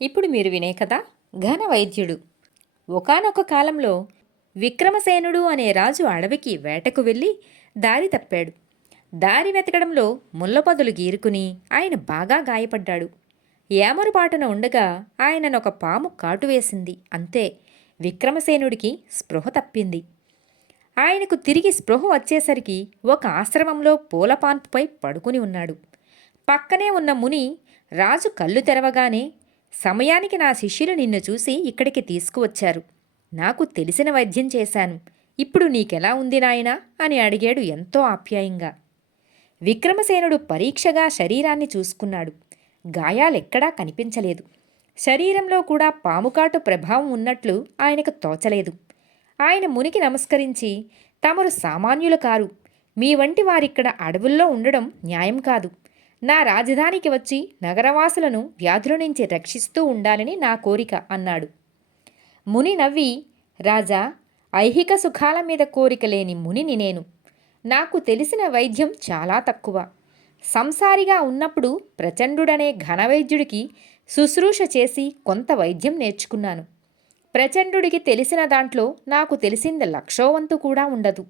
ఇప్పుడు మీరు వినే కథ ఘన వైద్యుడు. ఒకానొక కాలంలో విక్రమసేనుడు అనే రాజు అడవికి వేటకు వెళ్ళి దారి తప్పాడు. దారి వెతకడంలో ముళ్ళపొదలు గీరుకుని ఆయన బాగా గాయపడ్డాడు. ఏమరుపాటున ఉండగా ఆయననొక పాము కాటువేసింది. అంతే, విక్రమసేనుడికి స్పృహ తప్పింది. ఆయనకు తిరిగి స్పృహ వచ్చేసరికి ఒక ఆశ్రమంలో పూలపాన్పుపై పడుకుని ఉన్నాడు. పక్కనే ఉన్న ముని రాజు కళ్ళు తెరవగానే, సమయానికి నా శిష్యులు నిన్ను చూసి ఇక్కడికి తీసుకువచ్చారు. నాకు తెలిసిన వైద్యం చేశాను. ఇప్పుడు నీకెలా ఉంది నాయనా అని అడిగాడు ఎంతో ఆప్యాయంగా. విక్రమసేనుడు పరీక్షగా శరీరాన్ని చూసుకున్నాడు. గాయాలెక్కడా కనిపించలేదు. శరీరంలో కూడా పాముకాటు ప్రభావం ఉన్నట్లు ఆయనకు తోచలేదు. ఆయన మునికి నమస్కరించి, తమరు సామాన్యులు కారు. మీ వంటి వారిక్కడ అడవుల్లో ఉండడం న్యాయం కాదు. నా రాజధానికి వచ్చి నగరవాసులను వ్యాధుల నుంచి రక్షిస్తూ ఉండాలని నా కోరిక అన్నాడు. ముని నవ్వి, రాజా, ఐహిక సుఖాల మీద కోరిక లేని మునిని నేను. నాకు తెలిసిన వైద్యం చాలా తక్కువ. సంసారిగా ఉన్నప్పుడు ప్రచండుడనే ఘనవైద్యుడికి శుశ్రూష చేసి కొంత వైద్యం నేర్చుకున్నాను. ప్రచండుడికి తెలిసిన దాంట్లో నాకు తెలిసింది లక్షోవంతు కూడా ఉండదు.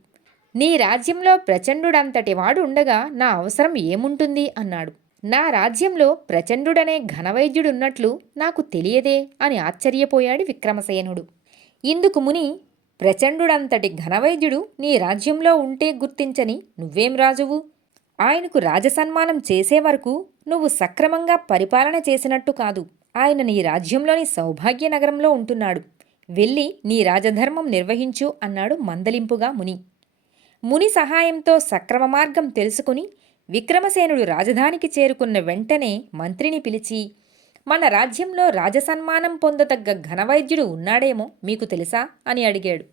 నీ రాజ్యంలో ప్రచండుడంతటి వాడు ఉండగా నా అవసరం ఏముంటుంది అన్నాడు. నా రాజ్యంలో ప్రచండుడనే ఘనవైద్యుడున్నట్లు నాకు తెలియదే అని ఆశ్చర్యపోయాడు విక్రమసేనుడు. ఇందుకు ముని, ప్రచండుడంతటి ఘనవైద్యుడు నీ రాజ్యంలో ఉంటే గుర్తించని నువ్వేం రాజువు? ఆయనకు రాజసన్మానం చేసే వరకు నువ్వు సక్రమంగా పరిపాలన చేసినట్టు కాదు. ఆయన నీ రాజ్యంలోని సౌభాగ్యనగరంలో ఉంటున్నాడు. వెళ్ళి నీ రాజధర్మం నిర్వహించు అన్నాడు మందలింపుగా ముని. ముని సహాయంతో సక్రమ మార్గం తెలుసుకుని విక్రమసేనుడు రాజధానికి చేరుకున్న వెంటనే మంత్రిని పిలిచి, మన రాజ్యంలో రాజసన్మానం పొందదగ్గ ఘనవైద్యుడు ఉన్నాడేమో మీకు తెలుసా అని అడిగాడు.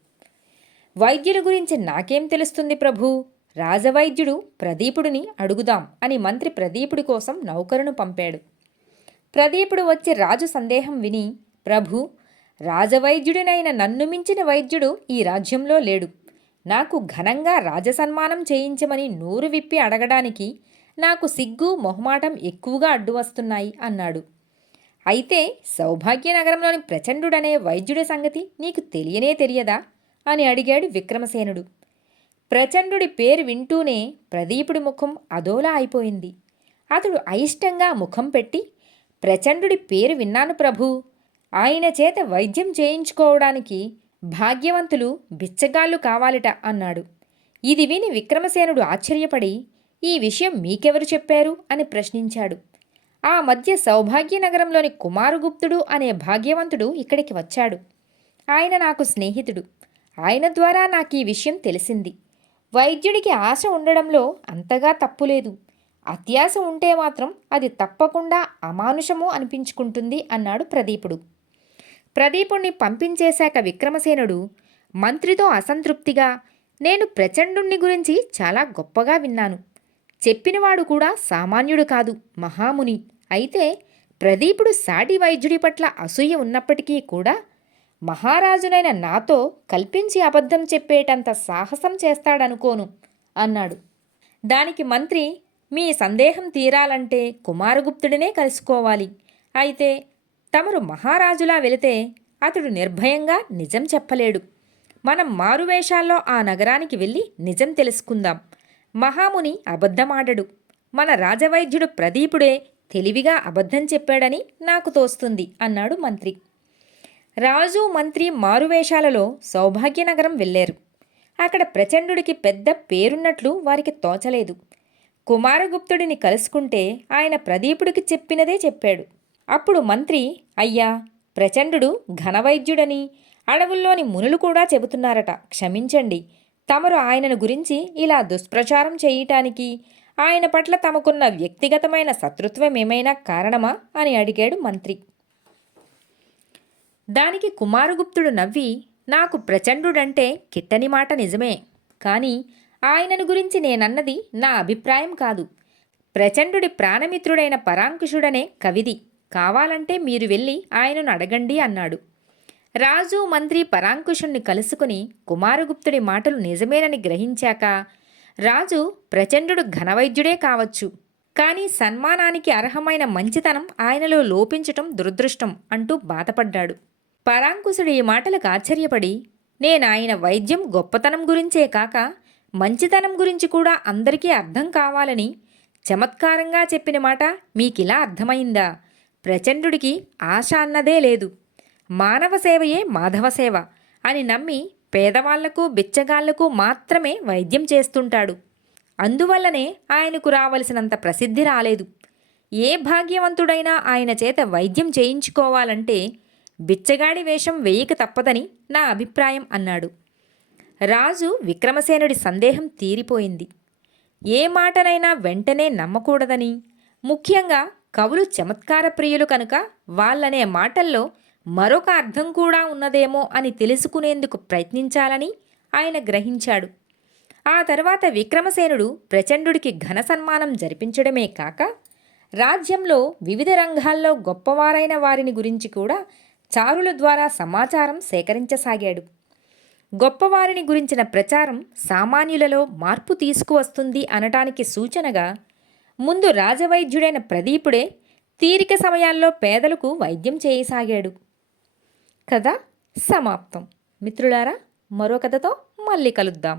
వైద్యుడి గురించి నాకేం తెలుస్తుంది ప్రభూ? రాజవైద్యుడు ప్రదీపుడిని అడుగుదాం అని మంత్రి ప్రదీపుడి కోసం నౌకరును పంపాడు. ప్రదీపుడు వచ్చి రాజు సందేహం విని, ప్రభూ, రాజవైద్యుడినైన నన్ను మించిన వైద్యుడు ఈ రాజ్యంలో లేడు. నాకు ఘనంగా రాజసన్మానం చేయించమని నోరు విప్పి అడగడానికి నాకు సిగ్గు మొహమాటం ఎక్కువగా అడ్డు వస్తున్నాయి అన్నాడు. అయితే సౌభాగ్యనగరంలోని ప్రచండుడనే వైద్యుడి సంగతి నీకు తెలియనే తెలియదా అని అడిగాడు విక్రమసేనుడు. ప్రచండుడి పేరు వింటూనే ప్రదీపుడి ముఖం అదోలా అయిపోయింది. అతడు అయిష్టంగా ముఖం పెట్టి, ప్రచండుడి పేరు విన్నాను ప్రభూ. ఆయన చేత వైద్యం చేయించుకోవడానికి భాగ్యవంతులు బిచ్చగాళ్ళు కావాలిట అన్నాడు. ఇది విని విక్రమసేనుడు ఆశ్చర్యపడి, ఈ విషయం మీకెవరు చెప్పారు అని ప్రశ్నించాడు. ఆ మధ్య సౌభాగ్యనగరంలోని కుమారగుప్తుడు అనే భాగ్యవంతుడు ఇక్కడికి వచ్చాడు. ఆయన నాకు స్నేహితుడు. ఆయన ద్వారా నాకు ఈ విషయం తెలిసింది. వైద్యుడికి ఆశ ఉండడంలో అంతగా తప్పులేదు. అత్యాశ ఉంటే మాత్రం అది తప్పకుండా అమానుషము అనిపించుకుంటుంది అన్నాడు ప్రదీపుడు. ప్రదీపుణ్ణి పంపించేశాక విక్రమసేనుడు మంత్రితో అసంతృప్తిగా, నేను ప్రచండుణ్ణి గురించి చాలా గొప్పగా విన్నాను. చెప్పినవాడు కూడా సామాన్యుడు కాదు, మహాముని. అయితే ప్రదీపుడు సాటి వైద్యుడి పట్ల అసూయ ఉన్నప్పటికీ కూడా మహారాజునైన నాతో కల్పించి అబద్ధం చెప్పేటంత సాహసం చేస్తాడనుకోను అన్నాడు. దానికి మంత్రి, మీ సందేహం తీరాలంటే కుమారగుప్తుడినే కలుసుకోవాలి. అయితే తమరు మహారాజులా వెళితే అతడు నిర్భయంగా నిజం చెప్పలేడు. మనం మారువేషాల్లో ఆ నగరానికి వెళ్ళి నిజం తెలుసుకుందాం. మహాముని అబద్ధమాడడు. మన రాజవైద్యుడు ప్రదీపుడే తెలివిగా అబద్ధం చెప్పాడని నాకు తోస్తుంది అన్నాడు మంత్రి. రాజు మంత్రి మారువేషాలలో సౌభాగ్యనగరం వెళ్ళారు. అక్కడ ప్రచండుడికి పెద్ద పేరున్నట్లు వారికి తోచలేదు. కుమారగుప్తుడిని కలుసుకుంటే ఆయన ప్రదీపుడికి చెప్పినదే చెప్పాడు. అప్పుడు మంత్రి, అయ్యా, ప్రచండుడు ఘనవైద్యుడని అడవుల్లోని మునులు కూడా చెబుతున్నారట. క్షమించండి, తమరు ఆయనను గురించి ఇలా దుష్ప్రచారం చేయటానికి ఆయన పట్ల తమకున్న వ్యక్తిగతమైన శత్రుత్వమేమైనా కారణమా అని అడిగాడు మంత్రి. దానికి కుమారగుప్తుడు నవ్వి, నాకు ప్రచండుడంటే కిట్టని మాట నిజమే. కానీ ఆయనను గురించి నేనన్నది నా అభిప్రాయం కాదు. ప్రచండుడి ప్రాణమిత్రుడైన పరాంకుశుడనే కవిది. కావాలంటే మీరు వెళ్ళి ఆయనను అడగండి అన్నాడు. రాజు మంత్రి పరాంకుశుణ్ణి కలుసుకుని కుమారగుప్తుడి మాటలు నిజమేనని గ్రహించాక, రాజు ప్రచండుడు ఘనవైద్యుడే కావచ్చు, కానీ సన్మానానికి అర్హమైన మంచితనం ఆయనలో లోపించటం దురదృష్టం అంటూ బాధపడ్డాడు. పరాంకుశుడు ఈ మాటలకు ఆశ్చర్యపడి, నేనాయన వైద్యం గొప్పతనం గురించే కాక మంచితనం గురించి కూడా అందరికీ అర్థం కావాలని చమత్కారంగా చెప్పిన మాట మీకిలా అర్థమైందా? ప్రచండుడికి ఆశ అన్నదే లేదు, మానవ సేవయే మాధవ సేవ అని నమ్మి పేదవాళ్లకు బిచ్చగాళ్లకు మాత్రమే వైద్యం చేస్తుంటాడు. అందువల్లనే ఆయనకు రావలసినంత ప్రసిద్ధి రాలేదు. ఏ భాగ్యవంతుడైనా ఆయన చేత వైద్యం చేయించుకోవాలంటే బిచ్చగాడి వేషం వేయక తప్పదని నా అభిప్రాయం అన్నాడు. రాజు విక్రమసేనుడి సందేహం తీరిపోయింది. ఏ మాటనైనా వెంటనే నమ్మకూడదని, ముఖ్యంగా కవులు చమత్కార ప్రియులు కనుక వాళ్ళనే మాటల్లో మరొక అర్థం కూడా ఉన్నదేమో అని తెలుసుకునేందుకు ప్రయత్నించాలని ఆయన గ్రహించాడు. ఆ తర్వాత విక్రమసేనుడు ప్రచండుడికి ఘన సన్మానం జరిపించడమే కాక రాజ్యంలో వివిధ రంగాల్లో గొప్పవారైన వారిని గురించి కూడా చారుల ద్వారా సమాచారం సేకరించసాగాడు. గొప్పవారిని గురించిన ప్రచారం సామాన్యులలో మార్పు తీసుకువస్తుంది అనటానికి సూచనగా ముందు రాజవైద్యుడైన ప్రదీపుడే తీరిక సమయాల్లో పేదలకు వైద్యం చేయసాగాడు. కథ సమాప్తం. మిత్రులారా, మరో కథతో మళ్ళీ కలుద్దాం.